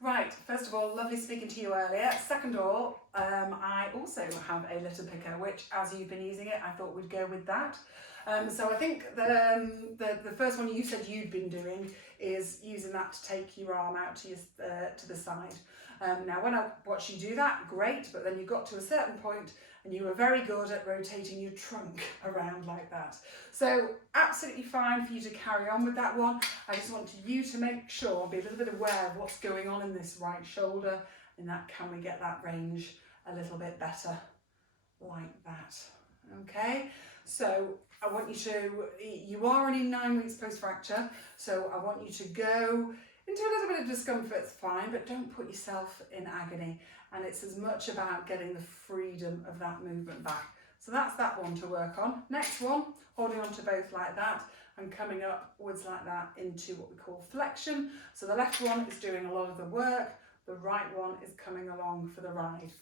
Right, first of all, lovely speaking to you earlier. Second of all, I also have a litter picker, which as you've been using it, I thought we'd go with that. So I think the first one you said you'd been doing is using that to take your arm out to the side. Now when I watched you do that, great, but then you got to a certain point and you were very good at rotating your trunk around like that. So absolutely fine for you to carry on with that one. I just wanted you to make sure, be a little bit aware of what's going on in this right shoulder, and that can we get that range a little bit better like that. Okay, so I want you to, you are only 9 weeks post-fracture, so I want you to go into a little bit of discomfort, it's fine, but don't put yourself in agony. And it's as much about getting the freedom of that movement back. So that's that one to work on. Next one, holding on to both like that and coming upwards like that into what we call flexion. So the left one is doing a lot of the work, the right one is coming along for the ride.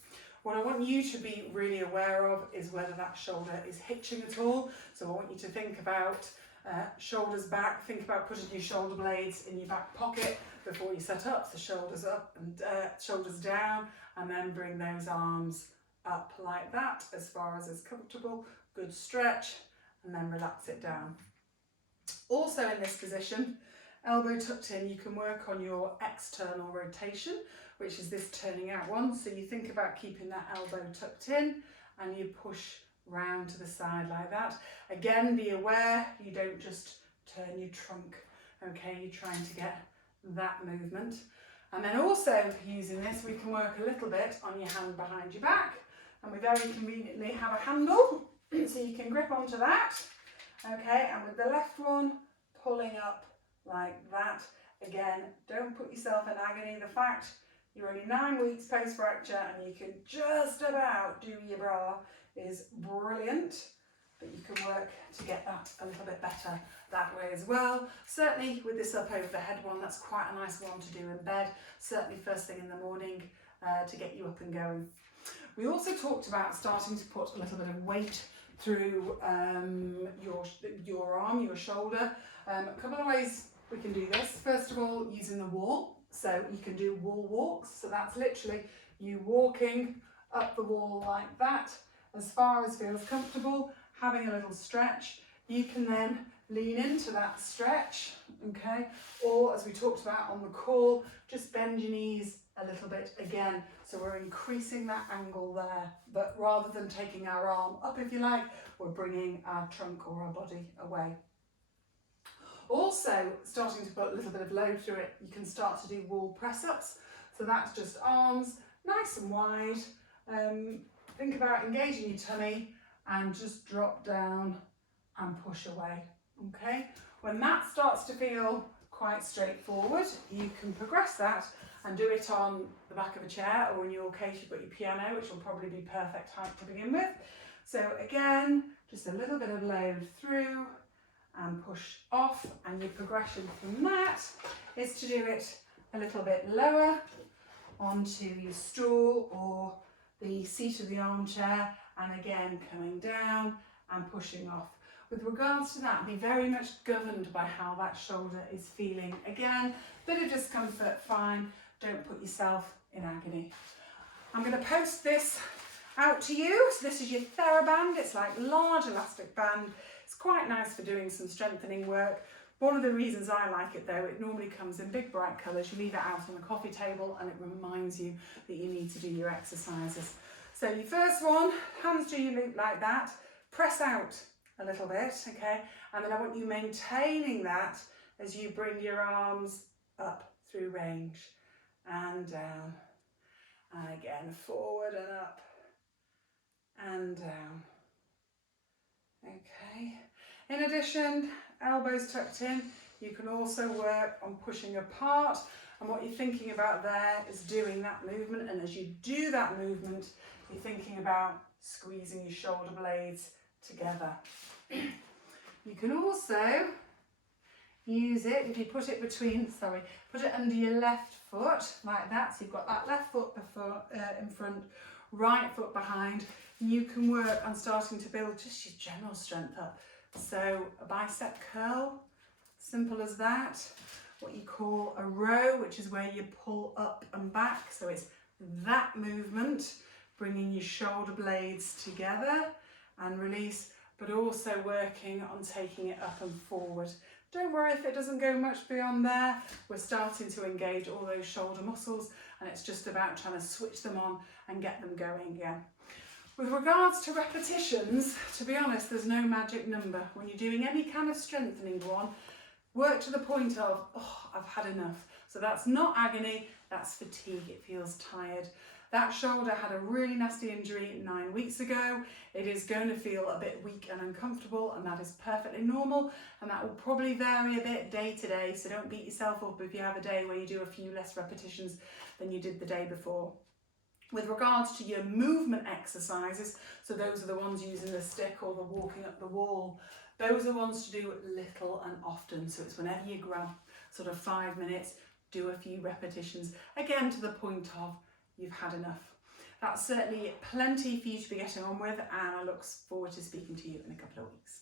What I want you to be really aware of is whether that shoulder is hitching at all. So I want you to think about shoulders back, think about putting your shoulder blades in your back pocket before you set up, so shoulders up and shoulders down, and then bring those arms up like that as far as is comfortable. Good stretch, and then relax it down. Also in this position, elbow tucked in, you can work on your external rotation, which is this turning out one. So you think about keeping that elbow tucked in and you push round to the side like that. Again, be aware you don't just turn your trunk, okay? You're trying to get that movement. And then also using this, we can work a little bit on your hand behind your back, and we very conveniently have a handle, so you can grip onto that, okay? And with the left one, pulling up like that. Again, don't put yourself in agony. The fact you're only 9 weeks post-fracture and you can just about do your bra is brilliant, but you can work to get that a little bit better that way as well. Certainly with this up over the head one, that's quite a nice one to do in bed, certainly first thing in the morning to get you up and going. We also talked about starting to put a little bit of weight through your arm, your shoulder. A couple of ways we can do this. First of all, using the wall. So you can do wall walks. So that's literally you walking up the wall like that, as far as feels comfortable, having a little stretch. You can then lean into that stretch, okay? Or as we talked about on the call, just bend your knees a little bit again. So we're increasing that angle there, but rather than taking our arm up, if you like, we're bringing our trunk or our body away. Also, starting to put a little bit of load through it, you can start to do wall press-ups. So that's just arms nice and wide. Think about engaging your tummy and just drop down and push away, okay? When that starts to feel quite straightforward, you can progress that and do it on the back of a chair, or in your case, you've got your piano, which will probably be perfect height to begin with. So again, just a little bit of load through and push off, and your progression from that is to do it a little bit lower onto your stool or the seat of the armchair, and again coming down and pushing off. With regards to that, be very much governed by how that shoulder is feeling. Again, bit of discomfort, fine, don't put yourself in agony. I'm going to post this out to you. So this is your Thera-Band. It's like large elastic band. It's quite nice for doing some strengthening work. One of the reasons I like it though, it normally comes in big bright colours. You leave it out on the coffee table and it reminds you that you need to do your exercises. So your first one, hands to your loop like that, press out a little bit, okay? And then I want you maintaining that as you bring your arms up through range and down. And again, forward and up and down. Okay. In addition, elbows tucked in, you can also work on pushing apart, and what you're thinking about there is doing that movement, and as you do that movement, you're thinking about squeezing your shoulder blades together. You can also use it, if you put it put it under your left foot like that, so you've got that left foot in front, right foot behind, and you can work on starting to build just your general strength up. So a bicep curl, simple as that. what you call a row, which is where you pull up and back. So it's that movement, bringing your shoulder blades together and release, but also working on taking it up and forward. Don't worry if it doesn't go much beyond there. We're starting to engage all those shoulder muscles, and it's just about trying to switch them on and get them going again. With regards to repetitions, to be honest, there's no magic number. When you're doing any kind of strengthening one, work to the point of, oh, I've had enough. So that's not agony, that's fatigue, it feels tired. That shoulder had a really nasty injury 9 weeks ago. It is going to feel a bit weak and uncomfortable, and that is perfectly normal, and that will probably vary a bit day to day, so don't beat yourself up if you have a day where you do a few less repetitions than you did the day before. With regards to your movement exercises, so those are the ones using the stick or the walking up the wall, those are ones to do little and often. So it's whenever you grab sort of 5 minutes, do a few repetitions, again to the point of you've had enough. That's certainly plenty for you to be getting on with, and I look forward to speaking to you in a couple of weeks.